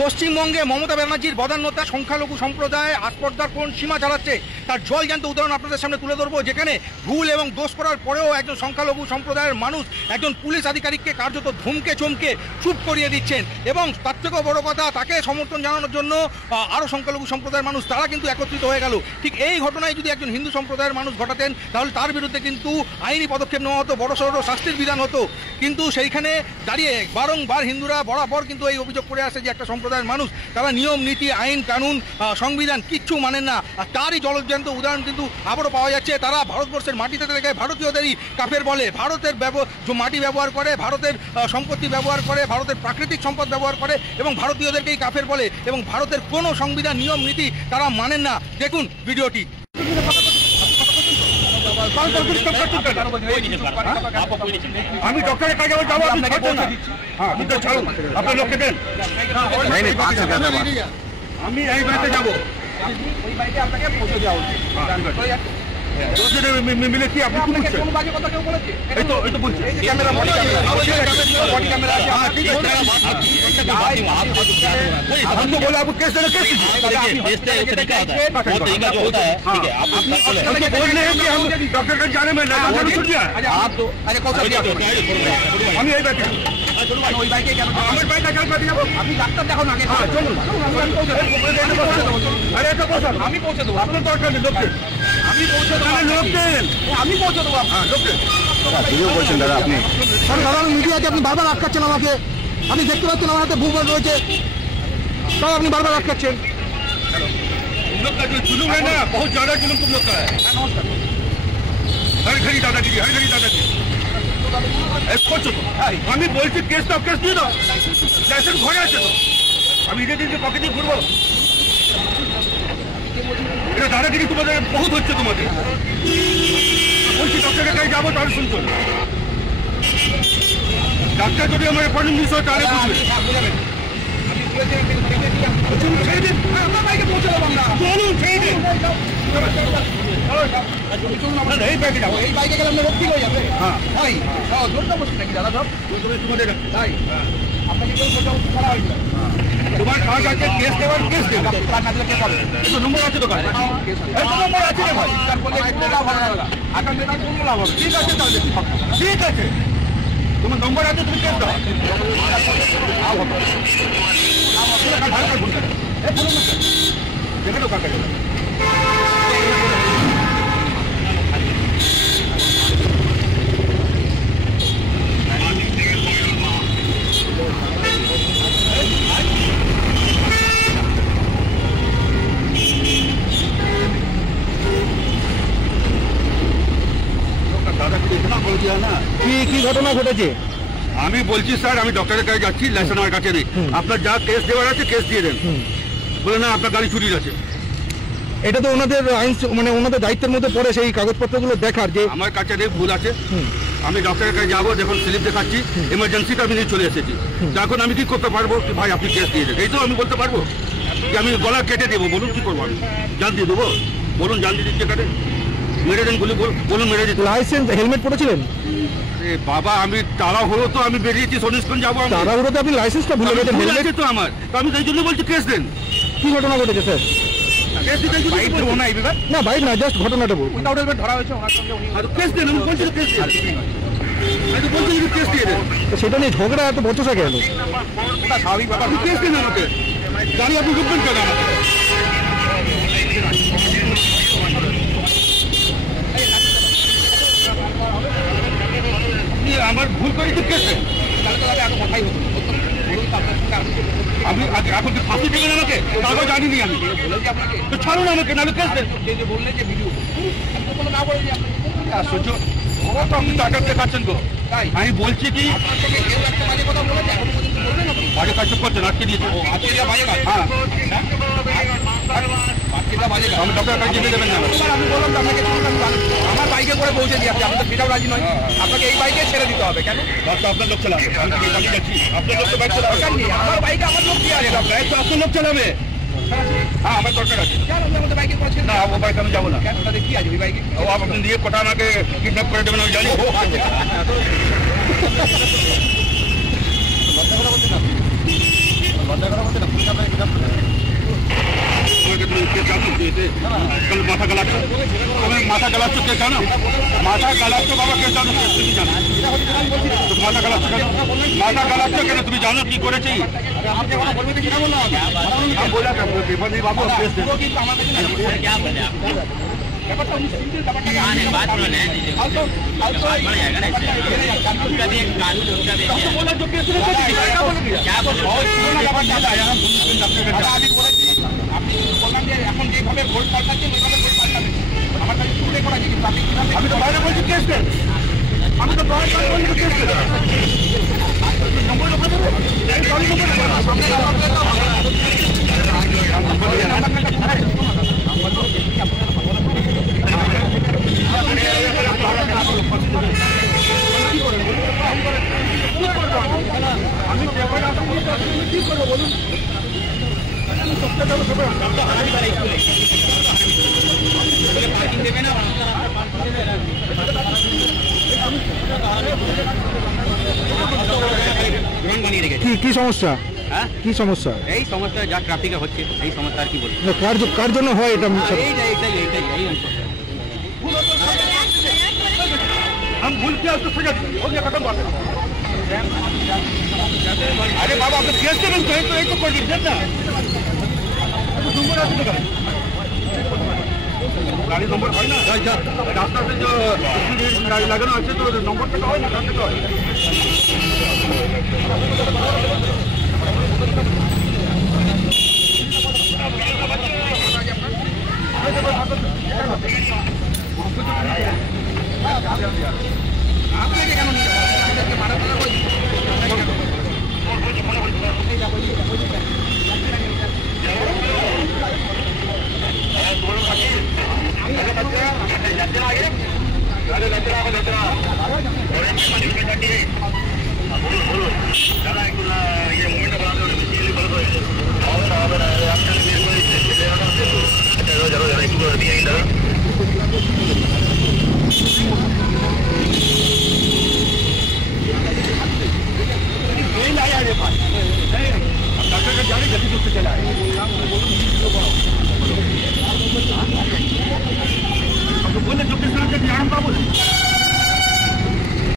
পশ্চিমবঙ্গে মমতা ব্যানার্জির বদান্যতা সংখ্যালঘু সম্প্রদায় আস্পর্ধার কোন সীমা চালাচ্ছে তার জলজ্যান্ত উদাহরণ আপনাদের সামনে তুলে ধরবো, যেখানে ভুল এবং দোষ করার পরেও একজন সংখ্যালঘু সম্প্রদায়ের মানুষ একজন পুলিশ আধিকারিককে কার্যত ধমকে চমকে চুপ করিয়ে দিচ্ছেন। এবং তার থেকেও বড় কথা, তাকে সমর্থন জানানোর জন্য আরও সংখ্যালঘু সম্প্রদায়ের মানুষ তারা কিন্তু একত্রিত হয়ে গেল। ঠিক এই ঘটনায় যদি একজন হিন্দু সম্প্রদায়ের মানুষ ঘটাতেন তাহলে তার বিরুদ্ধে কিন্তু আইনি পদক্ষেপ নেওয়া হতো, বড়সড় শাস্তির বিধান হতো। কিন্তু সেইখানে দাঁড়িয়ে বারংবার হিন্দুরা বরাবর কিন্তু এই অভিযোগ করে আসে যে একটা সম্প্রদায়ের মানুষ তারা নিয়ম নীতি আইন কানুন সংবিধান কিচ্ছু মানেন না। আর তারই জলজ্যান্ত উদাহরণ কিন্তু আবারও পাওয়া যাচ্ছে। তারা ভারতবর্ষের মাটিতে থেকে ভারতীয়দেরই কাফের বলে, ভারতের মাটি ব্যবহার করে, ভারতের সম্পত্তি ব্যবহার করে, ভারতের প্রাকৃতিক সম্পদ ব্যবহার করে এবং ভারতীয়দেরকেই কাফের বলে এবং ভারতের কোনো সংবিধান নিয়ম নীতি তারা মানেন না। দেখুন ভিডিওটি। আমি ডক্টরের কাছে যাবো, আপনার লোককে দেন, আমি এই বাড়িতে যাবো। মিলে কি আপনি बोले आपको कैसे बोल रहे हैं कि हम डॉक्टर के जाने में छुट गया। আমি এই বাইকে আমার বাইকটা কেন পাঠিয়ে যাবো? আপনি ডাক্তার দেখান আগে। আরে এটা বসুন, আমি পৌঁছে দেবো। আপনার দরকার নেই লোককে, আমি পৌঁছে দেবো। আমি পৌঁছে দেবো। হ্যাঁ লোককে বলছেন দাদা আপনি সাধারণ মিডিয়াতে আপনি বারবার আটকাচ্ছেন আমাকে। আপনি দেখতে পাচ্ছেন আমার হাতে ভূগোল রয়েছে, তাও আপনি বারবার আটকাচ্ছেন। जुलूम है ना, बहुत ज्यादा जुलूम तुम लोग का है। हर घड़ी दादागिरी, हर घड़ी दादागिरी। আমি বলছি কেস দাও, কেস দিয়ে দাও, লাইসেন্স ঘরে আছে তো। আমি নিজে নিজে পকেটে ঘুরবো? এটা দাদাগিরি তোমাদের বহুত হচ্ছে। তোমাদের বলছি ডক্টরের কাছে যাবো, তাহলে শুনছো। ডাক্তার যদি আমার অ্যাপয়েন্টমেন্ট মিস হয় তাহলে বুঝবে। এই বাইকে যাবো, এই বাইকে গেলে আমরা রক্ষী হয়ে যাবে। হ্যাঁ ভাই জোরটা বসে নাকি দাদা সব তাই আপনাকে কেউ করা হয়নি। তোমার কাজ আছে কেস দেওয়ার, কেস দেবে না দিলে কে পাবে? নম্বর আছে দোকানে, নম্বর আছে রে ভাই। আগামী দিনে কোন লাভ হবে? ঠিক আছে তাহলে, ঠিক আছে তোমার নম্বর আছে, তুমি কেস দাও। দেখে তো কাকে কি ঘটনা ঘটেছে? আমি বলছি স্যার, আমি ডক্টরের কাছে যাচ্ছি, লাইসেন্স আমার কাছে নেই। আপনার যা কেস দেওয়ার আছে কেস দিয়ে দেন। বলে না আপনার গাড়ি চুরির আছে। এটা তো ওনাদের আইন, মানে ওনাদের দায়িত্বের মধ্যে পড়ে সেই কাগজপত্রগুলো দেখার। যে আমার কাছে ভুল আছে, আমি ডক্টরের কাছে যাবো, যখন স্লিপ দেখাচ্ছি এমার্জেন্সিতে আমি নিয়ে চলে এসেছি, তখন আমি কি করতে পারবো? ভাই আপনি কেস দিয়ে দেন, এই তো আমি বলতে পারবো যে আমি গলা কেটে দেবো। বলুন কি করবো? আমি জান দিয়ে দেবো? বলুন জান দিয়ে দিচ্ছে কাটে মেরে দেন, বলুন মেরে দিন। লাইসেন্স হেলমেট পরেছিলেন? বাবা আমি তাড়াহুড়ো তো, আমি বেরিয়েছি সনিষ্কন যাবো। তাড়াহুড়োতে আপনি লাইসেন্সটা ভুলে গেছেন। হেলমেট তো আমার, তো আমি তাই জন্য বলছি কেস দেন। কি ঘটনা ঘটেছে স্যার? না বাইক না, জাস্ট ঘটনাটা বলুন। ধরা হয়েছে ওনার সঙ্গে, কেস দেন। আমি বলছি কেস দেন, আমি বলছি কেস দিয়ে দেন। সেটা নিয়ে ঝগড়া এত বচসা কেন? ওটা স্বাভাবিক ব্যাপার। কেস দেন আমাকে, গাড়ি আপনি রুখবেন কেন আমাকে? আমার ভুল করেছি কেস দেন। কথাই হতো আমি এখন ফাঁসি দেবেন আমাকে? তারপর জানিনি আমি, তো ছাড়ুন আমাকে, নাহলে কেস দেন। বললেন যে ভিডিও আশ্চর্য, আপনি টাকার দেখাচ্ছেন তো। আমি বলছি কি বাজে কাজ করছেন, আটকে দিয়েছে। হ্যাঁ আমি ডক্টরের কাছে যেতে দেবেন না। আমি বললাম আপনাকে আমার বাইকে করে পৌঁছে দিয়ে আসছি, আপনি তো সেটাও রাজি নয়। আপনাকে এই বাইকে ছেড়ে দিতে হবে। কেন? আপনার লোক চালাবে, আমি যাচ্ছি। আপনার লোক তো বাইক চালাবে, আমার বাইকে আমার লোক কি আছে? আপনার লোক চালাবে। হ্যাঁ আমার দরকার আছে। আমাদের বাইকে করেছেন না, ও বাইকে আমি যাবো না। কেন? ওটা কি আছে ওই বাইকে? ও আপনি দিয়ে কোটা আমাকে কিডন্যাপ করে দেবেন, আমি জানি। লজ্জা কথা বলছেন না, লজ্জা কথা বলছেন না। মাথা গালাচ্ছ, তুমি মাথা গালাচ্ছ কে জানো? মাথা গালাচ্ছ বাবা কে জানো? তুমি জানো মাথা গালাচ্ছ কেন? মাথা গালাচ্ছ কেন? তুমি জানো কি করেছি? এখন যেভাবে ভোট পাল্টাচ্ছেন ওইভাবে ভোট পাল্টাবেন। আমার কাছে তুলে করা যায় কিন্তু আমি তো বাইরে বলছি কেস দেন, আমি তো বাইরে বলছি কেস দেন। আমি কি করবো বলুন? কি সমস্যা? হ্যাঁ কি সমস্যা? এই সমস্যা যা ট্রাফিকে হচ্ছে এই সমস্যা আর কি বলবো। কার জন্য হয় এটা? हम भूल किया तो सजा हो गया, खत्म बात। अरे बाबा आपने केस तो नहीं तो एक तो कर दीजिए ना। नंबर आते तो गाड़ी नंबर है ना, रास्ता से जो गाड़ी लगाना अच्छे तो नंबर तो है ना, रास्ते तो है। আপনাকে কেন নিয়ে যাবো? মারা তোলা বলছি बोले जो किसान के ज्ञान बाबू